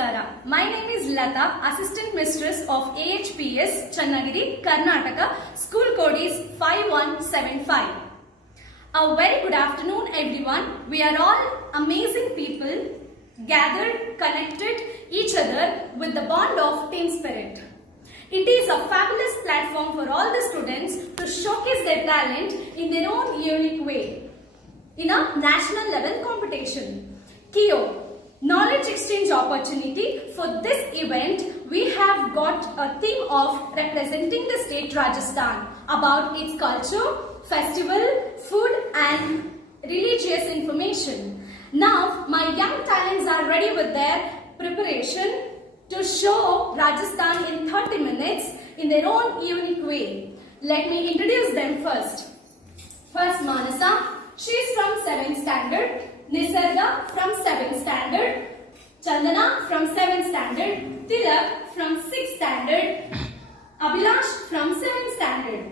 Namaskara. My name is Lata, Assistant Mistress of AHPS, Channagiri, Karnataka. School code is 5175. A very good afternoon everyone. We are all amazing people, gathered, connected each other with the bond of team spirit. It is a fabulous platform for all the students to showcase their talent in their own unique way in a national level competition. KIO, Knowledge Exchange Opportunity. For this event, we have got a theme of representing the state Rajasthan about its culture, festival, food and religious information. Now, my young talents are ready with their preparation to show Rajasthan in 30 minutes in their own unique way. Let me introduce them first. First, Manasa. She is from 7th standard. Nisarga from 7th standard. Chandana from 7th standard. Tilak from 6th standard. Abhilash from 7th standard.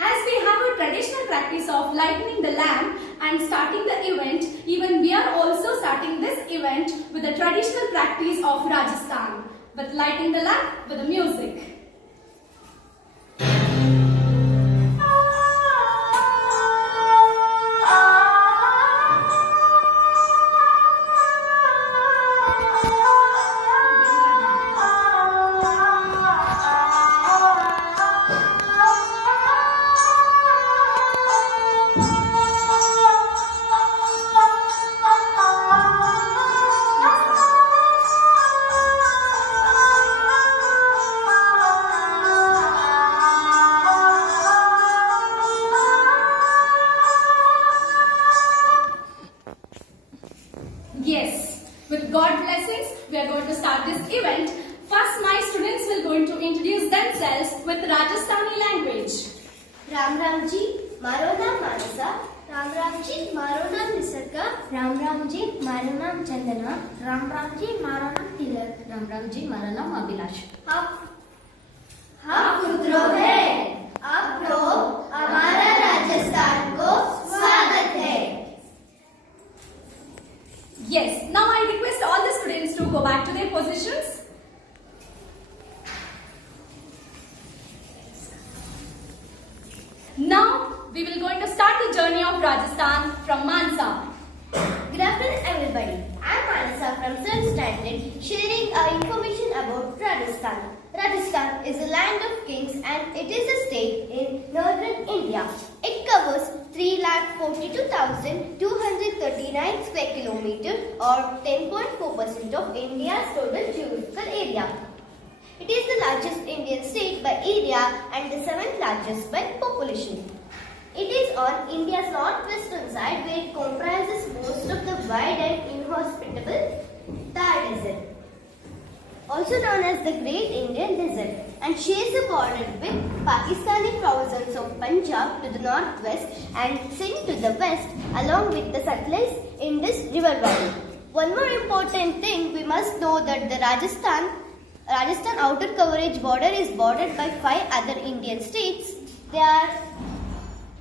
As we have a traditional practice of lighting the lamp and starting the event, even we are also starting this event with the traditional practice of Rajasthan, with lighting the lamp with the music. Yes, with God blessings, we are going to start this event. First, my students will going to introduce themselves with Rajasthani language. Ram Ramji, Maro naam Manasa. Ram Ramji, Maro naam Nisarga. Ram Ramji, Maro naam Chandana. Ram Ramji, Maro naam Tilak. Ram Ram ji, हमारा नाम अभिलाष। हम पुत्रों हैं, आप लोग हमारा राजस्थान को स्वागत है। Yes, now I request all the students to go back to their positions. Now we will going to start the journey of Rajasthan from Mansa. Good afternoon everybody. I am Manasa from 7th standard sharing information about Rajasthan. Rajasthan is a land of kings and it is a state in northern India. It covers 3,42,239 square kilometers or 10.4% of India's total geographical area. It is the largest Indian state by area and the 7th largest by population. It is on India's northwestern side where it comprises most of the wide and inhospitable Thar Desert, also known as the Great Indian Desert, and shares a border with Pakistani provinces of Punjab to the northwest and Sindh to the west, along with the Satluj Indus River Valley. One more important thing, we must know that the Rajasthan outer coverage border is bordered by 5 other Indian states. They are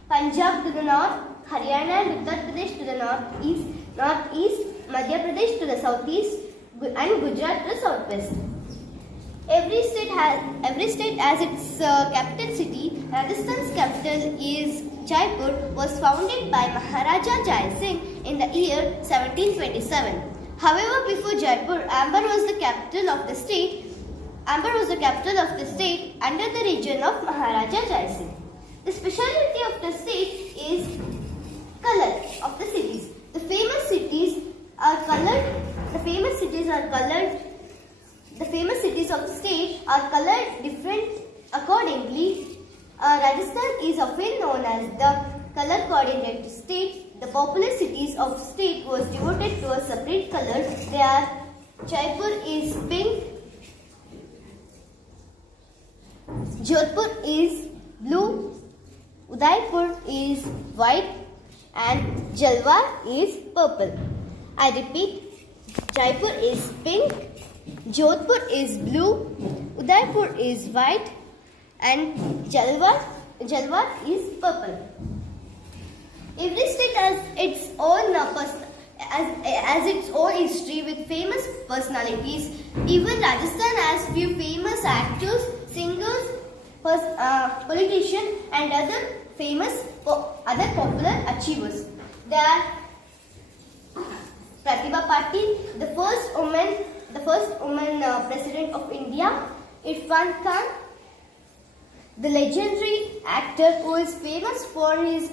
Punjab to the north, Haryana and Uttar Pradesh to the northeast, Madhya Pradesh to the southeast, and Gujarat to the southwest. Every state has its capital city. Rajasthan's capital is Jaipur. Was founded by Maharaja Jai Singh in the year 1727. However, before Jaipur, Amber was the capital of the state. Under the region of Maharaja Jai Singh. The speciality of the state is color of the cities. The famous cities of the state are colored different accordingly. Rajasthan is often known as the color coordinated state. The populous cities of the state was devoted to a separate color. They are Jaipur is pink, Jodhpur is blue, Udaipur is white and Jalwar is purple. I repeat, Jaipur is pink, Jodhpur is blue, Udaipur is white and Jalwar is purple. Every state has its own as its own history with famous personalities. Even Rajasthan has few famous actors, singers, politicians, and other popular achievers. They are Pratibha Patil, the first woman president of India, Irfan Khan, the legendary actor who is famous for his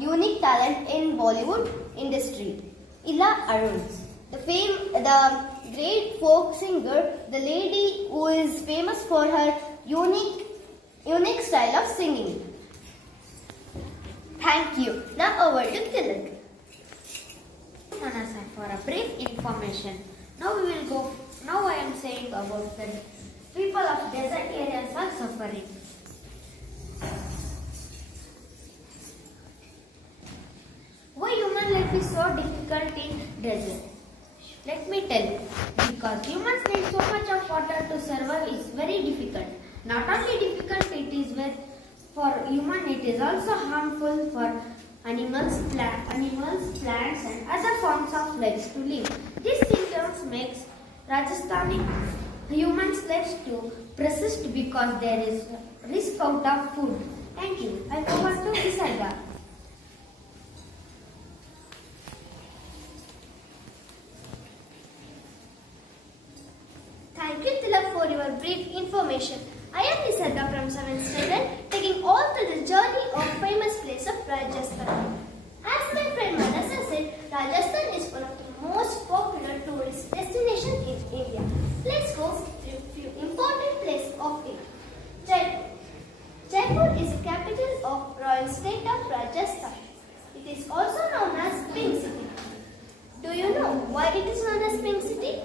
unique talent in Bollywood industry, Ila Arun, the great folk singer, the lady who is famous for her unique style of singing. Thank you. Now over to Tilak. Manasa for a brief information. Now I am saying about the people of desert areas are suffering. Why human life is so difficult in desert? Let me tell you. Because humans need so much of water to survive is very difficult. Not only difficult it is for human, it is also harmful for animals, plants and other forms of life to live. These symptoms makes Rajasthani humans' lives to persist because there is risk out of food. Thank you. And over to Nisarga. Thank you, Tilak, for your brief information. I am Nisarga from 7th standard, taking all to the journey of famous place of Rajasthan. As my friend Manasa said, Rajasthan is one of the most popular tourist destinations in India. Let's go through a few important places of it. Jaipur. Jaipur is the capital of royal state of Rajasthan. It is also known as Pink City. Do you know why it is known as Pink City?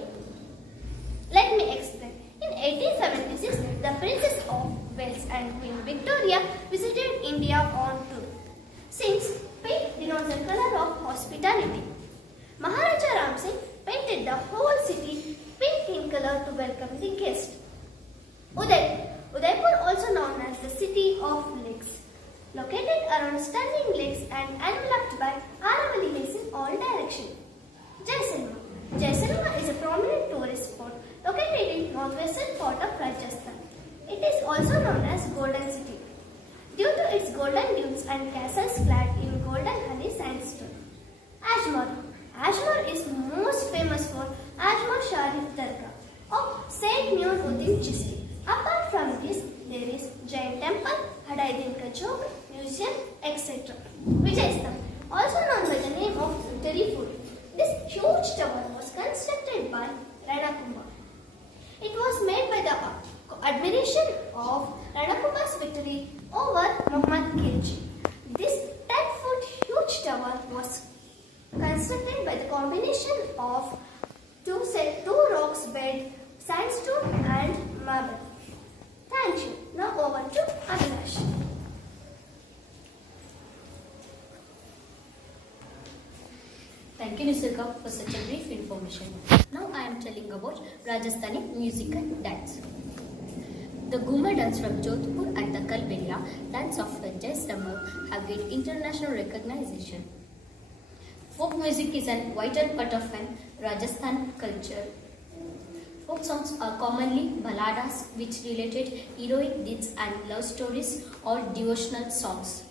Let me explain. In 1876, the Princess of Wales and Queen Victoria visited India on tour. Since pink denotes the color of hospitality, Maharaja Ram Singh painted the whole city pink in color to welcome the guest. Udaipur, also known as the city of lakes, located around stunning lakes and enveloped by Aravali hills in all directions. Jaisalmer is a prominent tourist spot located in northwestern part of Rajasthan. It is also known as Golden City due to its golden dunes and castles clad in golden honey sandstone. Ajmer is most famous for Ajmer Sharif Dargah of Saint Nuruddin Chishti. Apart from this, there is Jain Temple, Hadaydin Ka Chowk, museum, etc. Vijayastham, also known by the name of Uttari Fort. This huge tower was constructed by Rana Kumbha. It was made by the admiration of Rana Kumbha's victory over Muhammad Khilji. This 10-foot huge tower was constructed by the combination of two rocks bed, sandstone and marble. Thank you. Now over to Abhilash. Thank you, Nisarga, for such a brief information. Now I am telling about Rajasthani music and dance. The Ghumar dance from Jodhpur and the Kalbelia dance of Jaisalmer have gained international recognition. Folk music is a vital part of an Rajasthan culture. Folk songs are commonly ballads which related heroic deeds and love stories or devotional songs,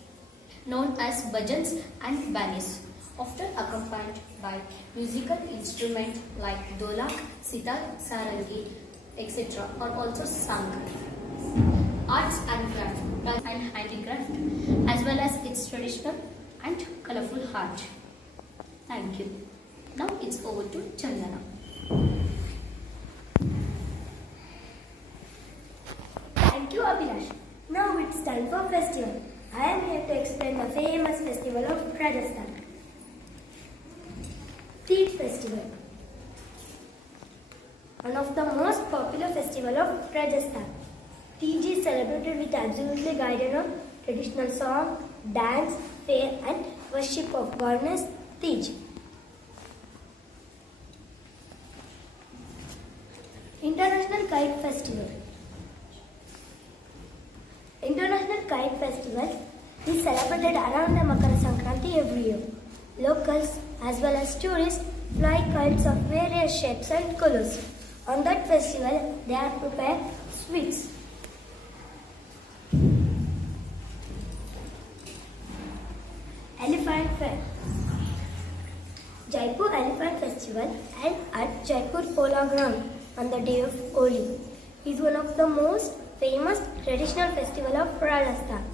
known as bhajans and banis, often accompanied by musical instruments like dholak, sitar, sarangi, etc. are also sung. Arts and craft and handicraft, as well as its traditional and colorful art. Thank you. Now it's over to Chandana. Thank you, Abhilash. Now it's time for festival. I am here to explain the famous festival of Rajasthan. Tej Festival. One of the most popular festival of Rajasthan. Tej is celebrated with absolutely guided on traditional song, dance, fair and worship of goddess Tej. International Kite Festival. International Kite Festival is celebrated around the Makara Sankranti every year. as well as tourists fly kites of various shapes and colors. On that festival, they are prepared sweets. Elephant Fair. Jaipur Elephant Festival held at Jaipur Polo Ground on the day of Holi is one of the most famous traditional festival of Rajasthan.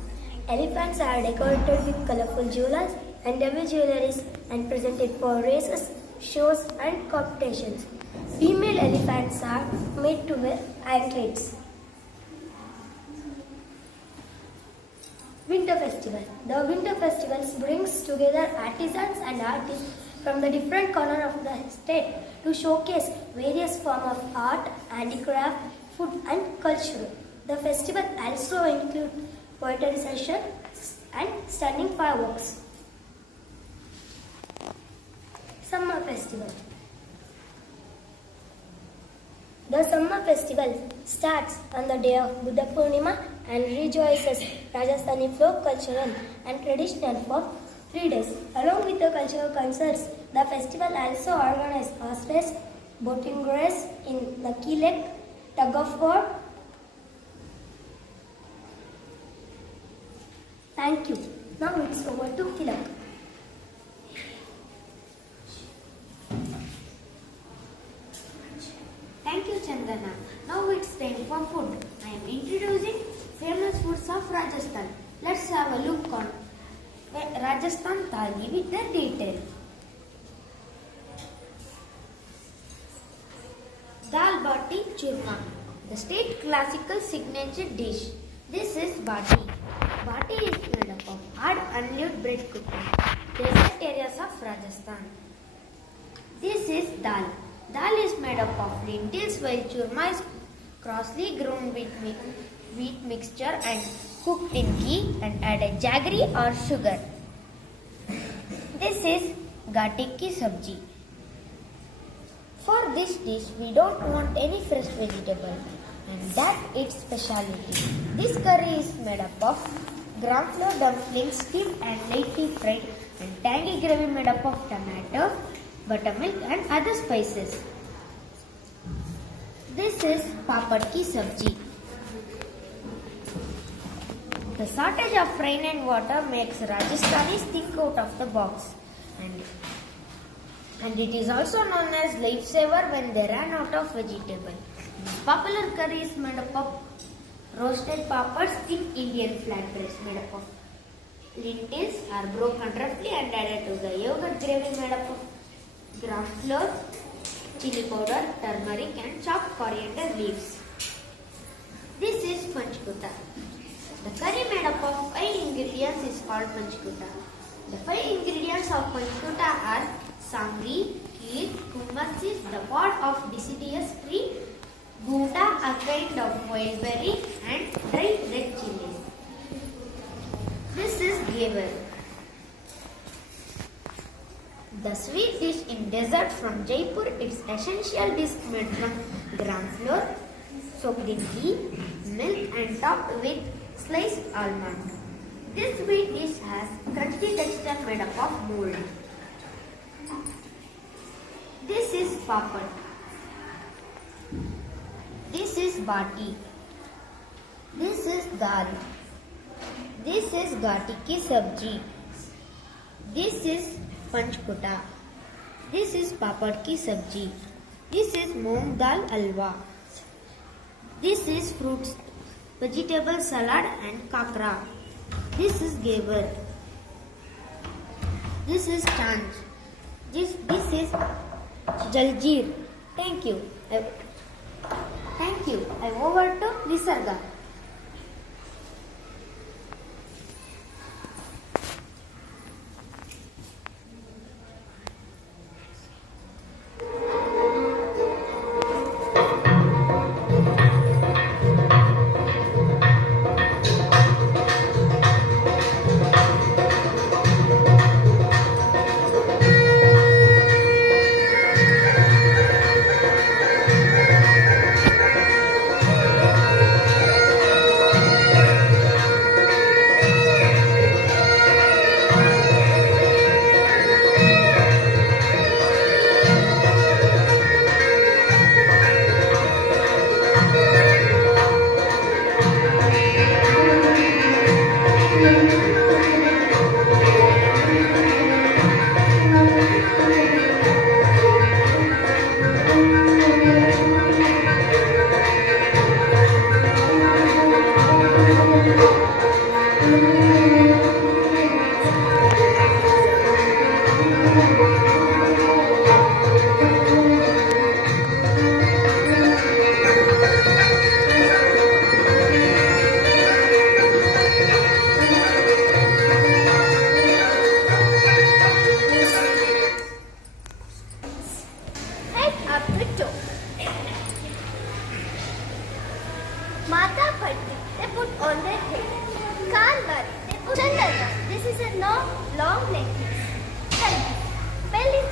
Elephants are decorated with colorful jewels and heavy jewelries and presented for races, shows and competitions. Female elephants are made to wear anklets. Winter Festival. The Winter Festivals brings together artisans and artists from the different corners of the state to showcase various forms of art, handicraft, food and culture. The festival also includes poetry sessions and stunning fireworks. Summer Festival. The summer festival starts on the day of Buddha Purnima and rejoices Rajasthani folk cultural and traditional for 3 days. Along with the cultural concerts, the festival also organizes horse race, boating race in Lucky Lake, tug of war. Thank you. Now it's over to Tilak. Thank you, Chandana. Now it's time for food. I am introducing famous foods of Rajasthan. Let's have a look on Rajasthan Thali with the detail. Dal bati churma, the state classical signature dish. This is bati. Bati is made up of hard unleavened bread cooked in desert areas of Rajasthan. This is dal. Dal is made up of lentils while churma is coarsely ground with wheat mixture and cooked in ghee and added jaggery or sugar. This is gati ki sabji. For this dish, we don't want any fresh vegetable and that its speciality. This curry is made up of gram flour dumplings steamed and lightly fried and tangy gravy made up of tomato, buttermilk and other spices. This is papad ki sabji. The shortage of rain and water makes Rajasthanis think out of the box and it is also known as lifesaver when they run out of vegetable. This popular curry is made up of roasted papads in Indian flatbreads made up of lentils are broken roughly and added to the yogurt gravy made up of gram flour, chili powder, turmeric and chopped coriander leaves. This is panchkuta. The curry made up of 5 ingredients is called panchkuta. The 5 ingredients of panchkuta are sangri, kheer, kumbat is the pod of deciduous tree, gunda, a kind of wild berry and dried red chilies. This is ghevar. The sweet dish in dessert from Jaipur, its essential dish made from gram flour, soaked in ghee, milk and topped with sliced almond. This sweet dish has crunchy texture made up of mold. This is papad. This is bati. This is dal. This is gati ki sabji. This is panchkuta. This is papad ki sabji. This is moong dal alwa. This is fruits, vegetable salad and kakra. This is ghevar. This is chanj. This is jaljeer. Thank you. I over to Nisarga.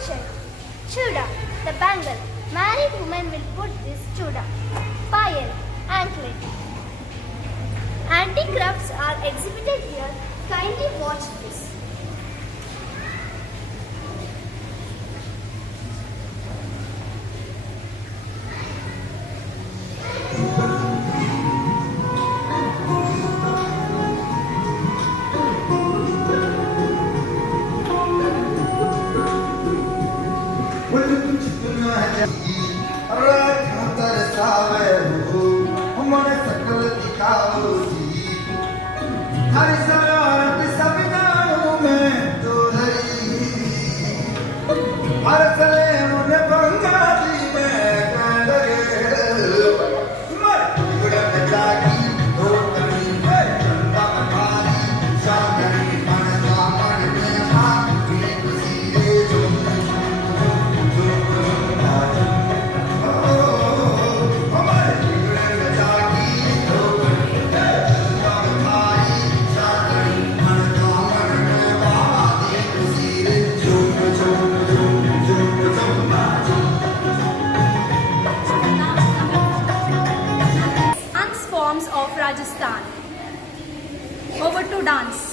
Attention! Chuda, the bangle. Married women will put this chuda. Payal, anklet. Handicrafts are exhibited here. Kindly watch this. Of Rajasthan. Over to dance.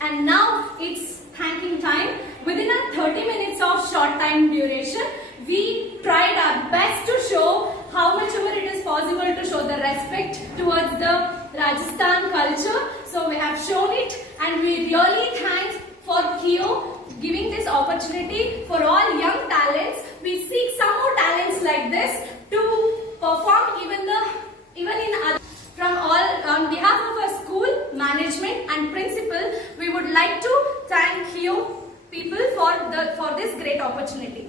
And now it's thanking time. Within a 30 minutes of short time duration, we tried our best to show how much ever it is possible to show the respect towards the Rajasthan culture. So we have shown it, and we really thank for Kio giving this opportunity for all young talents. We seek some more talents like this to perform even in other. From all, on behalf of our school, management and principal, we would like to thank you people for this great opportunity.